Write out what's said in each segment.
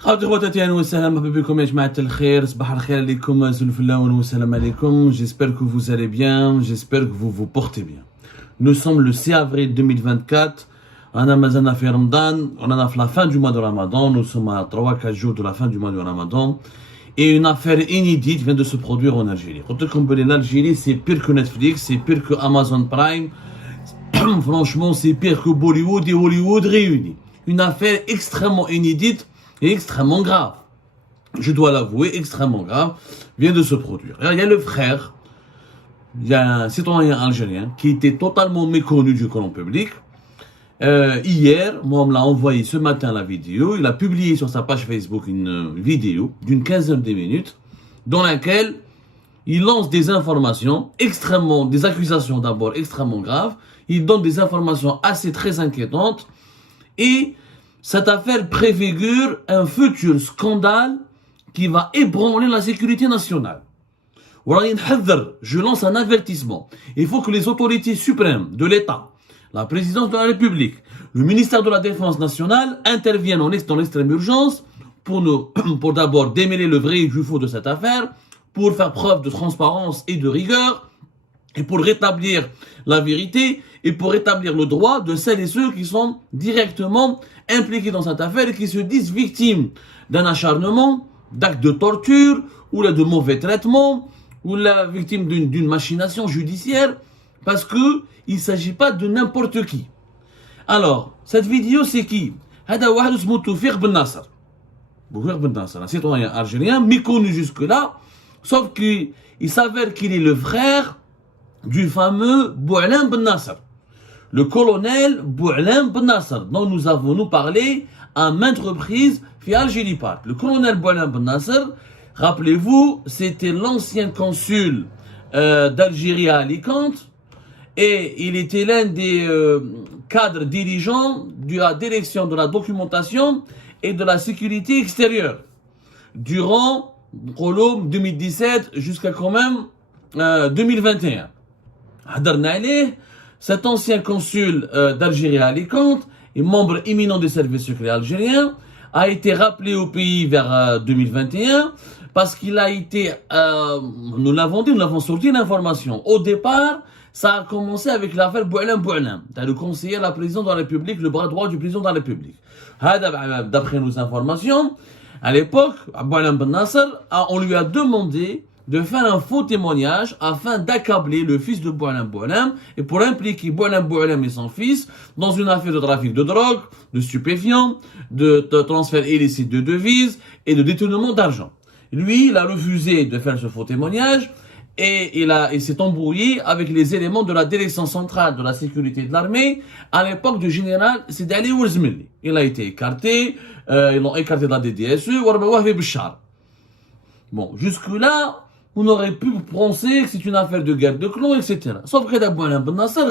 خاوتي خواتاتي اهلا وسهلا مرحبا بكم يا جماعة الخير صباح الخير عليكم زلفلاون والسلام عليكم. J'espère que vous allez bien, j'espère que vous vous portez bien. Nous sommes le 6 avril 2024. On a mazana fait Ramadan, on en a fait la fin du mois de Ramadan, nous sommes à 3-4 jours de la fin du mois de Ramadan. Et une affaire inédite vient de se produire en Algérie. Comme l'Algérie, c'est pire que Netflix, c'est pire que Amazon Prime. Franchement, c'est pire que Bollywood et Hollywood réunis. Une affaire extrêmement inédite et extrêmement grave. Je dois l'avouer, extrêmement grave, vient de se produire. Alors, il y a le frère, il y a un citoyen algérien qui était totalement méconnu du grand public. Hier, moi, on me l'a envoyé ce matin la vidéo. Il a publié sur sa page Facebook une vidéo d'une quinzaine de minutes dans laquelle il lance des informations extrêmement, des accusations d'abord extrêmement graves. Il donne des informations assez très inquiétantes et cette affaire préfigure un futur scandale qui va ébranler la sécurité nationale. Je lance un avertissement. Il faut que les autorités suprêmes de l'État, la présidence de la République, le ministère de la Défense nationale interviennent dans l'extrême urgence pour d'abord démêler le vrai et du faux de cette affaire, pour faire preuve de transparence et de rigueur, et pour rétablir la vérité et pour rétablir le droit de celles et ceux qui sont directement impliqués dans cette affaire et qui se disent victimes d'un acharnement, d'actes de torture, ou là de mauvais traitements, ou la victime d'une machination judiciaire, parce que il ne s'agit pas de n'importe qui. Alors, cette vidéo, c'est qui? Hada wahed ismou Toufiq Ben Nasser. Toufiq Ben Nasser, un citoyen algérien, méconnu jusque-là, sauf qu'il s'avère qu'il est le frère du fameux Boualem Ben Nasser. Le colonel Boualem Ben Nasser, dont nous avons parlé à maintes reprises في Algérie Part. Le colonel Boualem Ben Nasser, rappelez-vous, c'était l'ancien consul d'Algérie à Alicante et il était l'un des cadres dirigeants de la direction de la documentation et de la sécurité extérieure durant 2017 jusqu'à quand même 2021. Cet ancien consul d'Algérie à Alicante et membre éminent des services secrets algériens a été rappelé au pays vers 2021 parce qu'il a été, nous l'avons dit, nous l'avons sorti l'information. Au départ, ça a commencé avec l'affaire Boualem. Le conseiller à la présidence de la République, le bras droit du président de la République. D'après nos informations, à l'époque, Boualem Ben Nasser, on lui a demandé de faire un faux témoignage afin d'accabler le fils de Boualem et pour impliquer Boualem et son fils dans une affaire de trafic de drogue, de stupéfiants, de transfert illicite de devises et de détournement d'argent. Lui, il a refusé de faire ce faux témoignage et il s'est embrouillé avec les éléments de la direction centrale de la sécurité de l'armée à l'époque du général Sidi Ali Ouzmilli. Il a été écarté, ils l'ont écarté de la DDSE, bon, jusque-là, on aurait pu penser que c'est une affaire de guerre de clans, etc. Sauf que Boualem Ben Nasser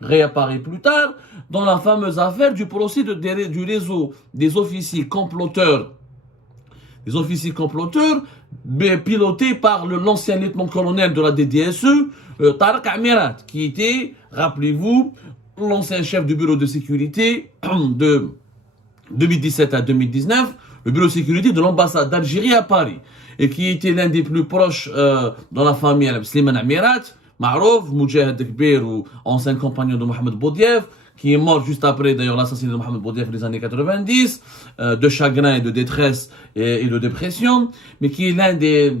réapparaît plus tard dans la fameuse affaire du procès du réseau des officiers comploteurs pilotés par l'ancien lieutenant-colonel de la DDSE, Tarek Amirat, qui était, rappelez-vous, l'ancien chef du bureau de sécurité de 2017 à 2019, le bureau de sécurité de l'ambassade d'Algérie à Paris, et qui était l'un des plus proches dans la famille Slimane Amirat, Marouf, Moudjahid Kbir ou ancien compagnon de Mohamed Boudiaf, qui est mort juste après d'ailleurs l'assassinat de Mohamed Boudiaf des années 90, de chagrin et de détresse et de dépression, mais qui est l'un des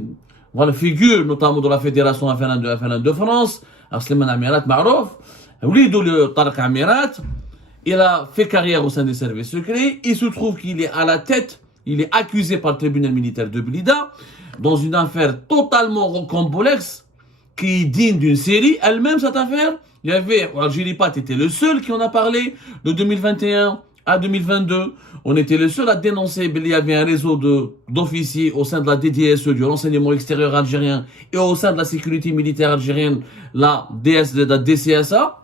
figures notamment de la Fédération F1 de France, Slimane Amirat Marouf, Oulidoul Tarek Amirat. Il a fait carrière au sein des services secrets. Il se trouve qu'il est à la tête, il est accusé par le tribunal militaire de Blida dans une affaire totalement rocambolesque qui est digne d'une série. Elle-même, cette affaire, il y avait, Algérie Pat était le seul qui en a parlé de 2021 à 2022. On était le seul à dénoncer qu'il y avait un réseau d'officiers au sein de la DDSE, du renseignement extérieur algérien, et au sein de la sécurité militaire algérienne, la DCSA.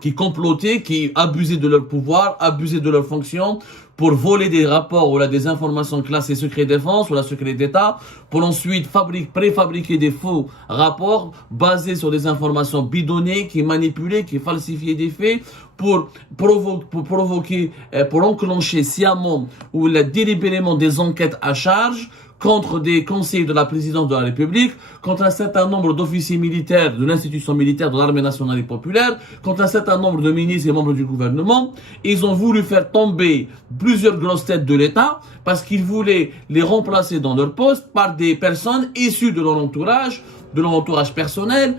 qui complotaient, qui abusaient de leur pouvoir, abusaient de leur fonction pour voler des rapports ou là, des informations classées secret défense ou la secret d'État, pour ensuite préfabriquer des faux rapports basés sur des informations bidonnées, qui manipulaient, qui falsifiaient des faits pour provoquer, pour enclencher sciemment ou là, délibérément des enquêtes à charge contre des conseillers de la présidence de la République, contre un certain nombre d'officiers militaires de l'institution militaire de l'armée nationale et populaire, contre un certain nombre de ministres et membres du gouvernement. Ils ont voulu faire tomber plusieurs grosses têtes de l'État parce qu'ils voulaient les remplacer dans leur poste par des personnes issues de leur entourage personnel,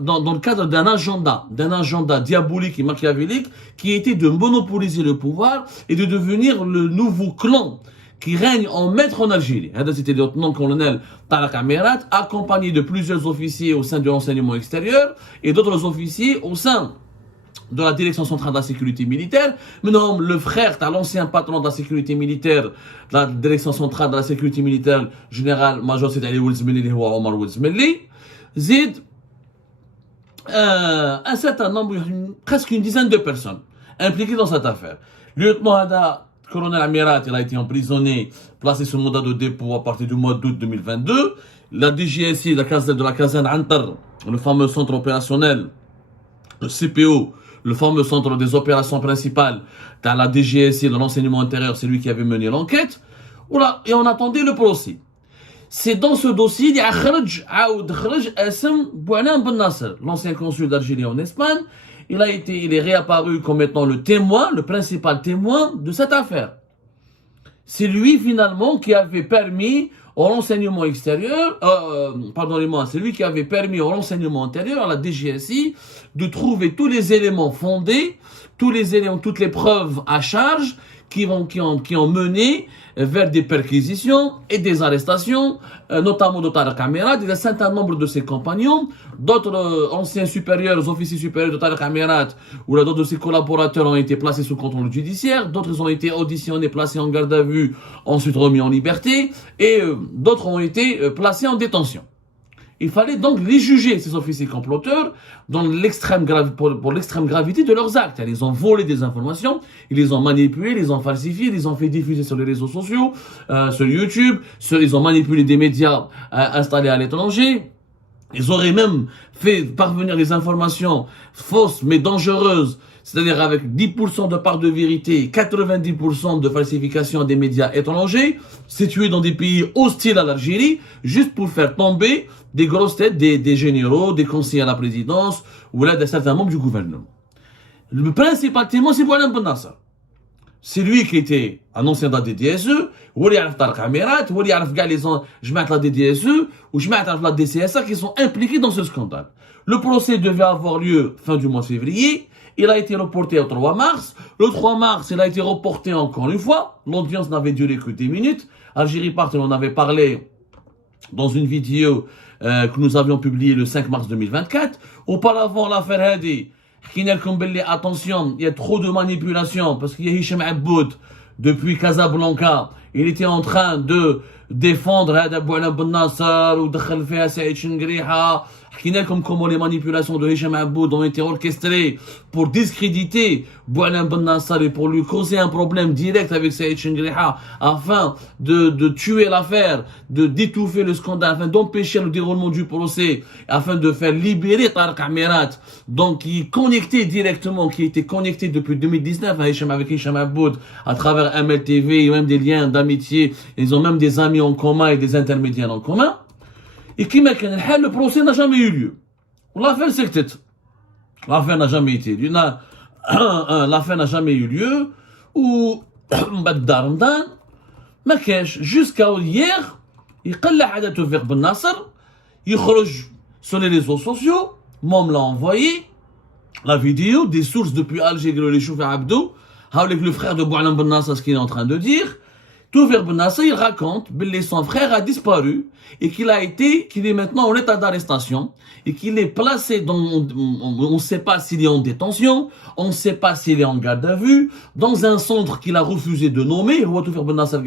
dans le cadre d'un agenda diabolique et machiavélique qui était de monopoliser le pouvoir et de devenir le nouveau clan qui règne en maître en Algérie. C'était le lieutenant-colonel Tarek Amirat, accompagné de plusieurs officiers au sein de l'enseignement extérieur et d'autres officiers au sein de la direction centrale de la sécurité militaire. Maintenant, le frère de l'ancien patron de la sécurité militaire, de la direction centrale de la sécurité militaire, général-major c'est Ali Oulzmeli, Omar Oulzmeli, Zid, un certain nombre, presque une dizaine de personnes impliquées dans cette affaire. Le lieutenant colonel Amirat, il a été emprisonné, placé sous mandat de dépôt à partir du mois d'août 2022. La DGSI de la caserne Antar, le fameux centre opérationnel, le CPO, le fameux centre des opérations principales dans la DGSI de l'enseignement intérieur, c'est lui qui avait mené l'enquête. Et on attendait le procès. C'est dans ce dossier, il y a Bouanan Ben Nasser, l'ancien consul d'Algérie en Espagne. Il est réapparu comme étant le témoin, le principal témoin de cette affaire. C'est lui finalement qui avait permis au renseignement extérieur, c'est lui qui avait permis au renseignement intérieur, à la DGSI, de trouver tous les éléments fondés, toutes les preuves à charge qui ont mené vers des perquisitions et des arrestations, notamment de Tarek Amirat et d'un certain nombre de ses compagnons, d'autres anciens supérieurs, officiers supérieurs de Tarek Amirat, ou d'autres de ses collaborateurs ont été placés sous contrôle judiciaire, d'autres ont été auditionnés, placés en garde à vue, ensuite remis en liberté, et d'autres ont été placés en détention. Il fallait donc les juger, ces officiers comploteurs, pour l'extrême gravité de leurs actes. Ils ont volé des informations, ils les ont manipulées, ils les ont falsifiées, ils les ont fait diffuser sur les réseaux sociaux, sur YouTube, ils ont manipulé des médias installés à l'étranger. Ils auraient même fait parvenir des informations fausses mais dangereuses, c'est-à-dire avec 10% de part de vérité, 90% de falsification des médias étrangers, situés dans des pays hostiles à l'Algérie, juste pour faire tomber des grosses têtes, des généraux, des conseillers à la présidence, ou là, d'un certain membres du gouvernement. Le principal témoin, c'est Bouanan Ben Nasser. C'est lui qui était un ancien de la DDSE, ou il y a Tarek Amirat, ou il y a les gens, je mets la DDSE, ou je mets la DCSA qui sont impliqués dans ce scandale. Le procès devait avoir lieu fin du mois de février. Il a été reporté au 3 mars. Le 3 mars, il a été reporté encore une fois. L'audience n'avait duré que 10 minutes. Algérie Part, on en avait parlé dans une vidéo que nous avions publiée le 5 mars 2024. Auparavant, l'affaire Hadi, attention, il y a trop de manipulation parce qu'il y a Hicham Aboud depuis Casablanca. Il était en train de défendre Bouanan Ben Nasser ou de Khalfia Saïd Chengriha. Comment les manipulations de Hicham Aboud ont été orchestrées pour discréditer Bouanan Ben Nasser et pour lui causer un problème direct avec Saïd Chengriha afin de tuer l'affaire, d'étouffer le scandale, afin d'empêcher le déroulement du procès, afin de faire libérer Tarek Amirat, donc qui était connecté depuis 2019 avec Hicham Aboud à travers MLTV et même des liens d'amitié. Ils ont même des amis en commun et des intermédiaires en commun. Et qui le procès n'a jamais eu lieu. L'affaire s'est L'affaire n'a jamais été lieu. L'affaire n'a jamais eu lieu. Ou jusqu'à hier, il قل توفيق بن ناصر يخرج sur les réseaux sociaux. Mom l'a envoyé la vidéo des sources depuis Alger, le chauffeur Abdou, avec le frère de Bouanan Ben Nasser, ce qu'il est en train de dire. Toufer Ben Nasser, il raconte que son frère a disparu et qu'il est maintenant en état d'arrestation et qu'il est placé on ne sait pas s'il est en détention, on ne sait pas s'il est en garde à vue, dans un centre qu'il a refusé de nommer. Toufer Ben Nasser,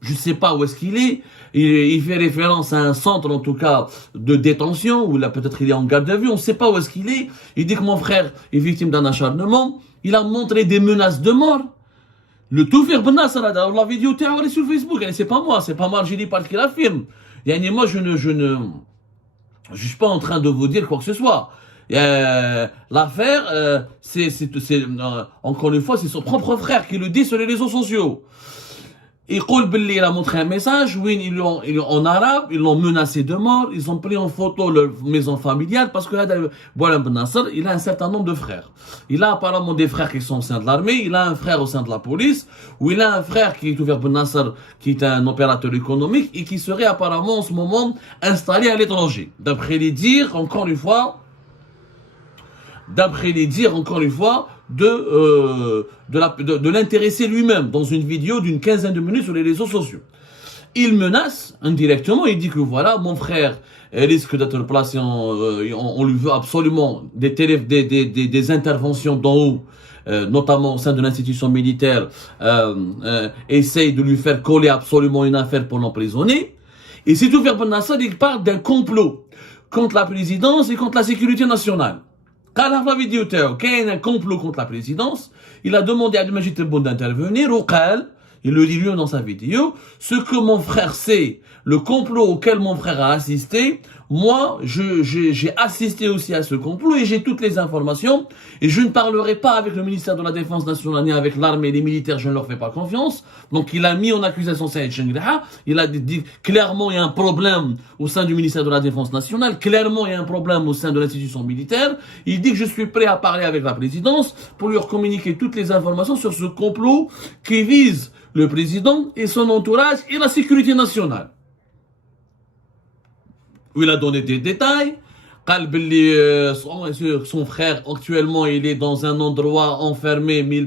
je ne sais pas où est-ce qu'il est. Il fait référence à un centre, en tout cas, de détention, où là, peut-être il est en garde à vue, on ne sait pas où est-ce qu'il est. Il dit que mon frère est victime d'un acharnement. Il a montré des menaces de mort. Le Toufir Ben Nasser, la vidéo est sur Facebook. C'est pas moi, Algérie Park qui l'affirme. Moi, je ne suis pas en train de vous dire quoi que ce soit. L'affaire, encore une fois, c'est son propre frère qui le dit sur les réseaux sociaux. Il a montré un message où en arabe, ils l'ont menacé de mort, ils ont pris en photo leur maison familiale parce que Boualem Ben Nasser, il a un certain nombre de frères. Il a apparemment des frères qui sont au sein de l'armée, il a un frère au sein de la police, ou il a un frère qui est ouvert Ben Nasser, qui est un opérateur économique et qui serait apparemment en ce moment installé à l'étranger. D'après les dires, encore une fois, de l'intéresser lui-même dans une vidéo d'une quinzaine de minutes sur les réseaux sociaux. Il menace indirectement, il dit que voilà, mon frère risque d'être placé on lui veut absolument des interventions d'en haut, notamment au sein de l'institution militaire, essaye de lui faire coller absolument une affaire pour l'emprisonner. Et c'est tout faire Ben Nasser, il parle d'un complot contre la présidence et contre la sécurité nationale. Quand la vidéo qu'il y a un complot contre la présidence, il a demandé à Abdelmajid Tebboune d'intervenir, il le dit lui dans sa vidéo, ce que mon frère sait, le complot auquel mon frère a assisté, moi, j'ai assisté aussi à ce complot et j'ai toutes les informations et je ne parlerai pas avec le ministère de la Défense nationale ni avec l'armée et les militaires, je ne leur fais pas confiance. Donc il a mis en accusation Saïd Chengriha, il a dit clairement il y a un problème au sein du ministère de la Défense nationale, clairement il y a un problème au sein de l'institution militaire. Il dit que je suis prêt à parler avec la présidence pour lui communiquer toutes les informations sur ce complot qui vise le président et son entourage et la sécurité nationale. Où il a donné des détails. Son frère actuellement il est dans un endroit enfermé mais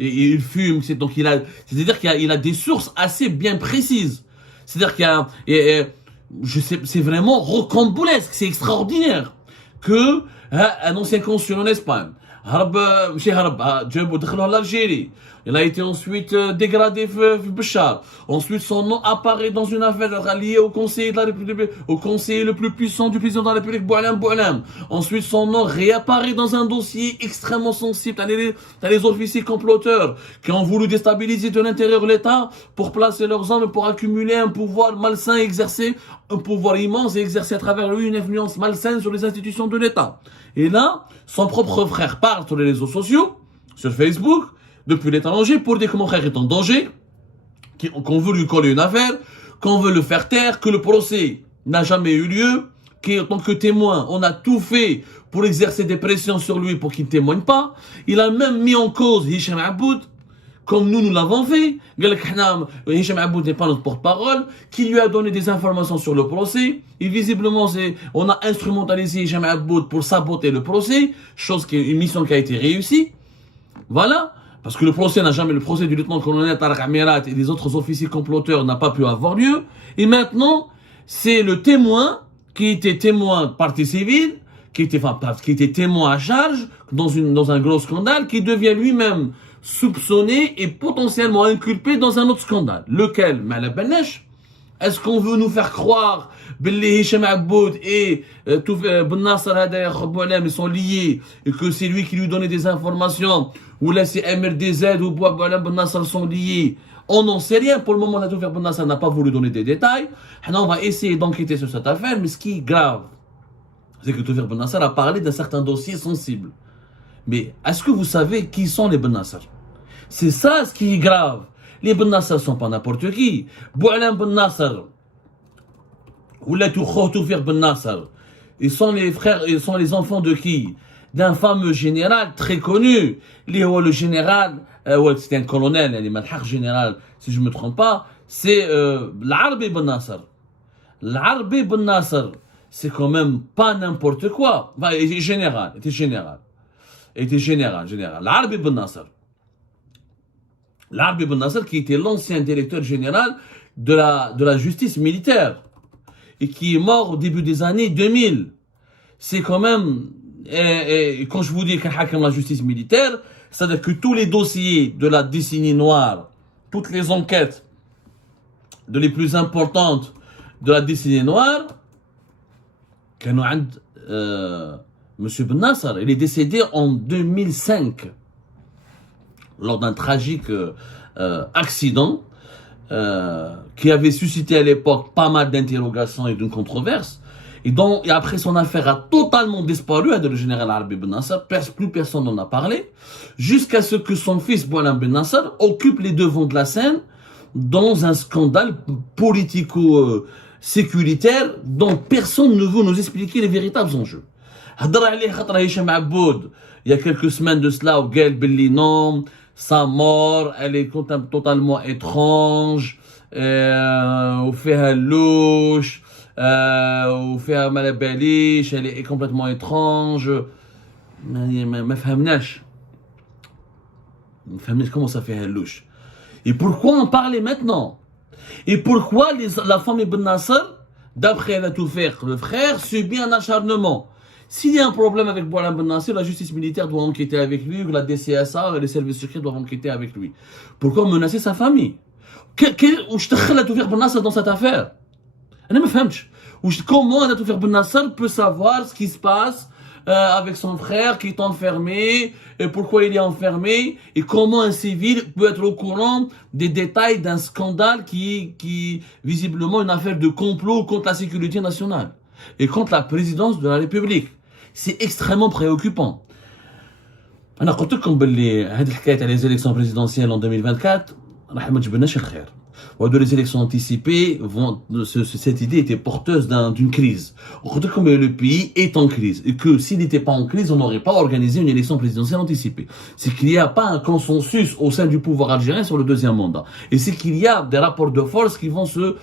il fume, donc c'est-à-dire qu'il a des sources assez bien précises. C'est-à-dire c'est vraiment rocambolesque, c'est extraordinaire que un ancien consul en Espagne l'Algérie. Il a été ensuite dégradé Béchar. Ensuite, son nom apparaît dans une affaire liée au conseiller de la République, au conseiller le plus puissant du président de la République, Boualem. Ensuite, son nom réapparaît dans un dossier extrêmement sensible. T'as les officiers comploteurs qui ont voulu déstabiliser de l'intérieur l'État pour placer leurs hommes, pour accumuler un pouvoir malsain, exercer un pouvoir immense et exercer à travers lui une influence malsaine sur les institutions de l'État. Et là, son propre frère parle sur les réseaux sociaux, sur Facebook, depuis l'étranger, pour dire que mon frère est en danger, qu'on veut lui coller une affaire, qu'on veut le faire taire, que le procès n'a jamais eu lieu, qu'en tant que témoin, on a tout fait pour exercer des pressions sur lui pour qu'il ne témoigne pas. Il a même mis en cause Hicham Aboud, comme nous l'avons fait. Hicham Aboud n'est pas notre porte-parole, qui lui a donné des informations sur le procès. Et visiblement, on a instrumentalisé Hicham Aboud pour saboter le procès, une mission qui a été réussie. Voilà. Parce que le procès du lieutenant-colonel Tarek Amirat et des autres officiers comploteurs n'a pas pu avoir lieu. Et maintenant, c'est le témoin, qui était témoin de partie civile, qui était témoin à charge dans un gros scandale, qui devient lui-même soupçonné et potentiellement inculpé dans un autre scandale. Lequel? Mala Benesh. Est-ce qu'on veut nous faire croire que Hicham Aboud et Ben Nasser ils sont liés et que c'est lui qui lui donnait des informations, ou là c'est MRDZ ou Ben Nasser sont liés? On n'en sait rien. Pour le moment, Ben Nasser n'a pas voulu donner des détails. On va essayer d'enquêter sur cette affaire, mais ce qui est grave, c'est que Ben Nasser a parlé d'un certain dossier sensible. Mais est-ce que vous savez qui sont les Ben Nasser? C'est ça ce qui est grave. Les Ben Nasser ne sont pas n'importe qui. Boualem Ben Nasser, ou là Toufir Ben Nasser, ils sont les enfants de qui? D'un fameux général très connu. Le général, c'était un colonel, le général, si je ne me trompe pas, c'est l'Arbi Ben Nasser. L'Arbi Ben Nasser, c'est quand même pas n'importe quoi. Enfin, il était général. L'Arbi Ben Nasser. L'Arbi Ben Nasser, qui était l'ancien directeur général de la justice militaire et qui est mort au début des années 2000. C'est quand même, quand je vous dis qu'il y a la justice militaire, c'est-à-dire que tous les dossiers de la décennie noire, toutes les enquêtes de les plus importantes de la décennie noire, Monsieur Ben Nasser, il est décédé en 2005 lors d'un tragique accident qui avait suscité à l'époque pas mal d'interrogations et d'une controverse, et après son affaire a totalement disparu, le général Arabi Ben Nasser, plus personne n'en a parlé, jusqu'à ce que son fils Boualem Ben Nasser occupe les devants de la scène dans un scandale politico-sécuritaire dont personne ne veut nous expliquer les véritables enjeux. Il y a quelques semaines de cela, au Gaël Bellinon, sa mort, elle est totalement étrange, au fait louche, au fait malabalish, elle est complètement étrange. ما فهمناش comment ça fait louche. Et pourquoi en parler maintenant? Et pourquoi la famille Ben Nasser, d'après la Toufer, le frère, subit un acharnement? S'il y a un problème avec Boualem Ben Nasser, la justice militaire doit enquêter avec lui, la DCSA et les services secrets doivent enquêter avec lui. Pourquoi menacer sa famille? Où je te la Toufer Ben Nasser dans cette affaire? Je ne sais pas. Comment la Toufer Ben Nasser peut savoir ce qui se passe avec son frère qui est enfermé, et pourquoi il est enfermé, et comment un civil peut être au courant des détails d'un scandale qui visiblement une affaire de complot contre la sécurité nationale et contre la présidence de la République. C'est extrêmement préoccupant. أنا قلت لكم باللي هذه الحكاية على les élections présidentielles en 2024 راح ما تجيبلناش الخير. وهذو les élections anticipées, cette idée était porteuse d'une crise. On dit que le pays est en crise et que s'il n'était pas en crise, on n'aurait pas organisé une élection présidentielle anticipée. C'est qu'il n'y a pas un consensus au sein du pouvoir algérien sur le deuxième mandat. Et c'est qu'il y a des rapports de force qui vont se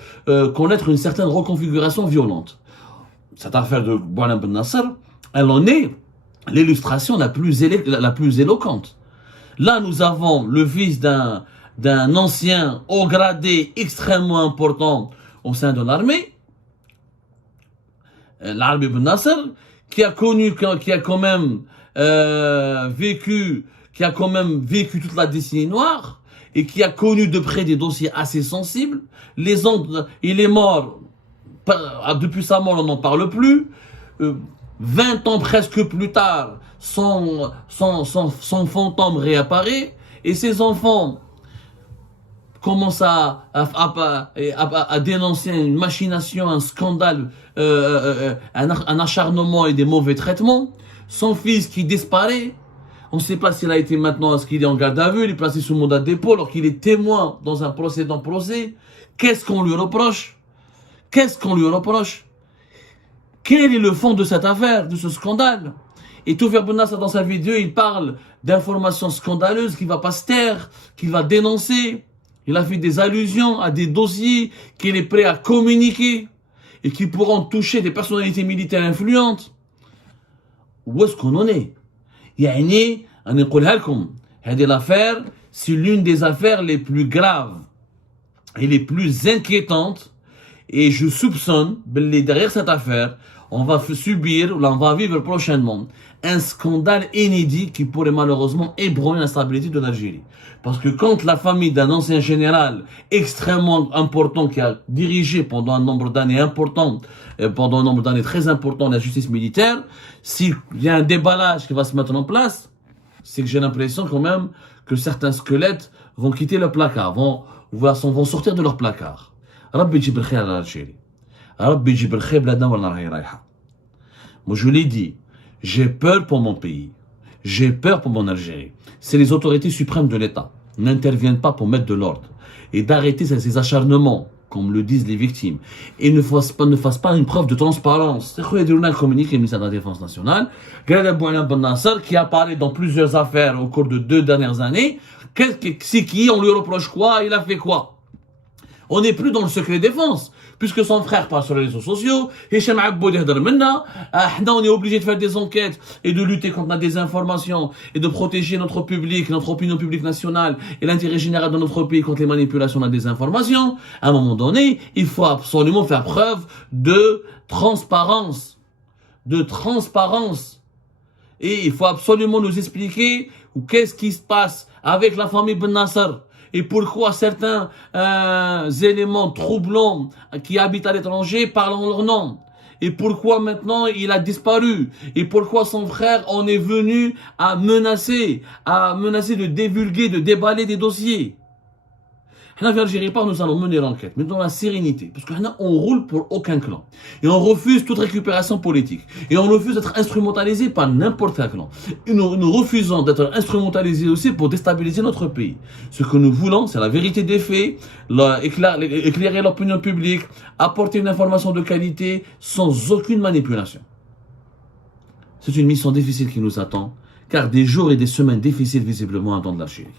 connaître une certaine reconfiguration violente. Cette affaire de Boualem Ben Nasser, elle en est l'illustration la plus éloquente. Là, nous avons le fils d'un ancien haut gradé extrêmement important au sein de l'armée, l'Arabi Ben Nasser, qui a quand même vécu toute la décennie noire et qui a connu de près des dossiers assez sensibles. Il est mort, depuis sa mort on n'en parle plus, 20 ans presque plus tard, son fantôme réapparaît et ses enfants commence à dénoncer une machination, un scandale, un acharnement et des mauvais traitements. Son fils qui disparaît, on ne sait pas s'il a été maintenant, est-ce qu'il est en garde à vue, il est placé sous mandat de dépôt alors qu'il est témoin dans un précédent procès. Qu'est-ce qu'on lui reproche? Quel est le fond de cette affaire, de ce scandale? Et Toufer Ben Nasser, dans sa vidéo, il parle d'informations scandaleuses qu'il ne va pas se taire, qu'il va dénoncer. Il a fait des allusions à des dossiers qu'il est prêt à communiquer et qui pourront toucher des personnalités militaires influentes. Où est-ce qu'on en est? يعني أنا نقولها لكم هذه l'affaire, c'est l'une des affaires les plus graves et les plus inquiétantes, et je soupçonne que derrière cette affaire, on va vivre prochainement un scandale inédit qui pourrait malheureusement ébranler la stabilité de l'Algérie. Parce que quand la famille d'un ancien général extrêmement important qui a dirigé pendant un nombre d'années très important la justice militaire, s'il y a un déballage qui va se mettre en place, c'est que j'ai l'impression quand même que certains squelettes vont quitter le placard, vont sortir de leur placard. ربي يجيب الخير على الجيري. ربي يجيب الخير بلادنا ولا راهي رايحة. Moi je l'ai dit, j'ai peur pour mon pays. J'ai peur pour mon Algérie. Si les autorités suprêmes de l'État n'interviennent pas pour mettre de l'ordre et d'arrêter ces acharnements, comme le disent les victimes, et ne fassent pas une preuve de transparence. C'est un communiqué du ministère de la Défense nationale, Boualem Ben Nasser, qui apparaît dans plusieurs affaires au cours de 2 dernières années. C'est qui? On lui reproche quoi? Il a fait quoi? On n'est plus dans le secret défense, puisque son frère parle sur les réseaux sociaux, Hicham Aboud يهدر منا, on est obligé de faire des enquêtes et de lutter contre la désinformation et de protéger notre public, notre opinion publique nationale et l'intérêt général de notre pays contre les manipulations de la désinformation. À un moment donné, il faut absolument faire preuve de transparence. Et il faut absolument nous expliquer qu'est-ce qui se passe avec la famille Ben Nasser. et pourquoi certains éléments troublants qui habitent à l'étranger parlent en leur nom. Et pourquoi maintenant il a disparu. Et pourquoi son frère en est venu à menacer de divulguer, de déballer des dossiers. En Algérie, nous allons mener l'enquête, mais dans la sérénité. Parce que on roule pour aucun clan. Et on refuse toute récupération politique. Et on refuse d'être instrumentalisé par n'importe quel clan. Et nous refusons d'être instrumentalisés aussi pour déstabiliser notre pays. Ce que nous voulons, c'est la vérité des faits, éclairer l'opinion publique, apporter une information de qualité sans aucune manipulation. C'est une mission difficile qui nous attend, car des jours et des semaines difficiles visiblement attendent l'Algérie.